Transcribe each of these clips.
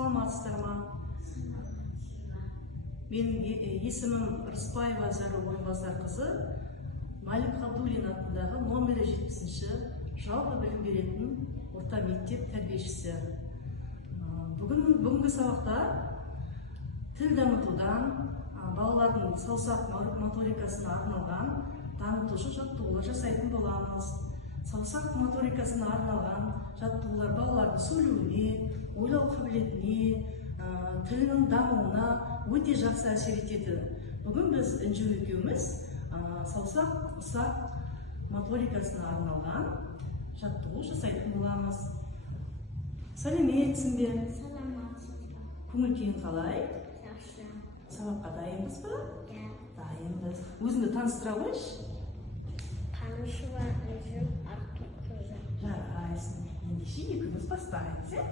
саламатсыздар ма? Менің есімім Рыспаева Зару Орынбасар қызы, Малик Ғабдуллин атындағы номері 70-ші жалпы білім беретін орта мектеп тәрбиешісі. Бүгінгі сабақта тіл дамытудан балалардың саусақ моторикасына арналған дамытушы жаттығулар жасайтын боламыз. Саусақ моторикасына арналған жаттығулар балалардың сөйлеуіне, ойлау қабілетіне, тілінің дамуына өте жақсы әсер етеді. Бүгін біз Інжу екеуміз саусақ моторикасына арналған жаттығу жасайтын боламыз. Сәлеметсің бе? Саламатсызба. Көңіл-күйің қалай? Жақсы. Сабаққа дайынбыз ба? Иә. Дайынбыз. Өзіңді таныстыра қойшы. Қанышева Інжу Артыққызы. Жарайсың. Ендеше екеуміз бастаймыз, иә?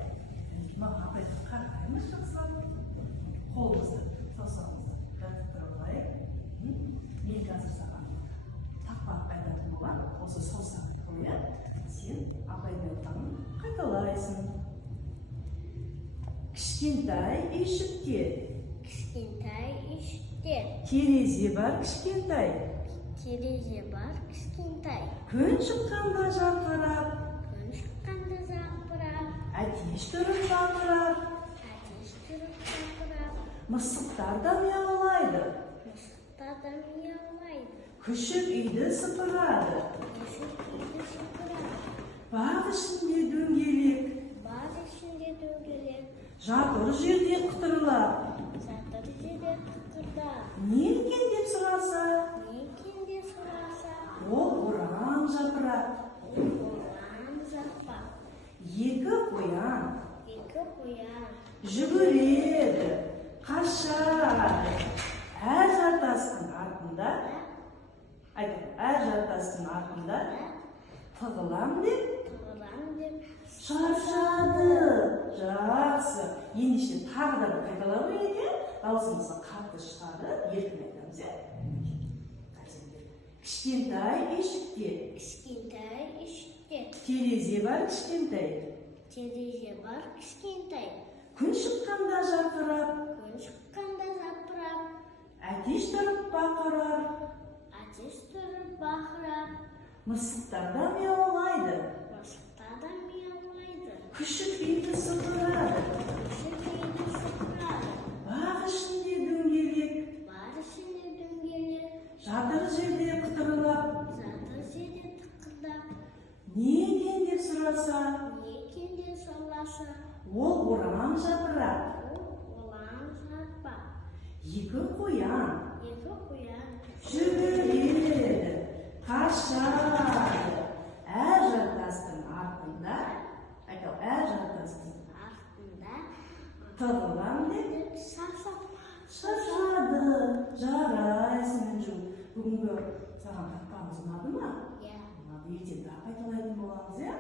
Маған апайға қараймыз жақсылап. Қолымызды, саусағымызды жаттықтыра алайық. Мен қазір саған тақпақ айтатын боламын. Осы саусақты қояды. Сен апайдың айтқанын қайталайсың. Кішкентай үйшікте. Кішкентай үйшікте. Терезе бар кішкентай. Терезе бар кішкентай. Күн шыққанда жарқырап. Күн шыққанда жарқырап. Әтеш тұрып бақырап. Әтеш тұрып бақырап. Мысықтар да мияулайды. Мысықтар да мияулайды. Күшік үйді сыпырады. Күшік үйді сыпырады. Бақ ішінде дөңгелек. Бақ ішінде дөңгелек. Жатыр жерде қытырлап. Жатыр жерде қытырлап. Не екен деп сұраса, Не екен деп сұраса, ол ұран жапырақ. Ұран жапырақ. Екі қоян Екі қоян жүгіреді, қашады. Әр жартастың артында, әр жартастың артында тығылам деп шаршады. Жақсы. Ендеше тағы да қайталап екен. Даусымызды қатты шығарып, еркін айтамыз, кішкентай үйшікте. Кішкентай үйшікте. Терезе бар кішкентай. Терезе бар кішкентай. Күн шыққанда жарқырап. Күн шыққанда жарқырап. Әтеш тұрып бақырар. Әтеш тұрып бақырар. Мысықтар да мияулайды. Мысықтар да мияулайды. Күшік үйді сыпырады. Күшік үйді сыпырады. Бақ ішінде дөңгелек. Бақ ішінде дөңгелек. Жатыр жерде қытырлап. Жатыр жерде тықылдап. Не екен деп сұраса, Не екен деп сұраса, ол ұран жапырақ. Ұран жапырақ. Екі қоян Екі қоян жүгіреді, қашады. Әр жартастың артында, әр жартастың артында тығылам деп шаршады. Жарайсың Інжу. Бүгінгі саған тақпағымыз ұнады ма? Иә. Ертең тағы қайталайтын боламыз, иә?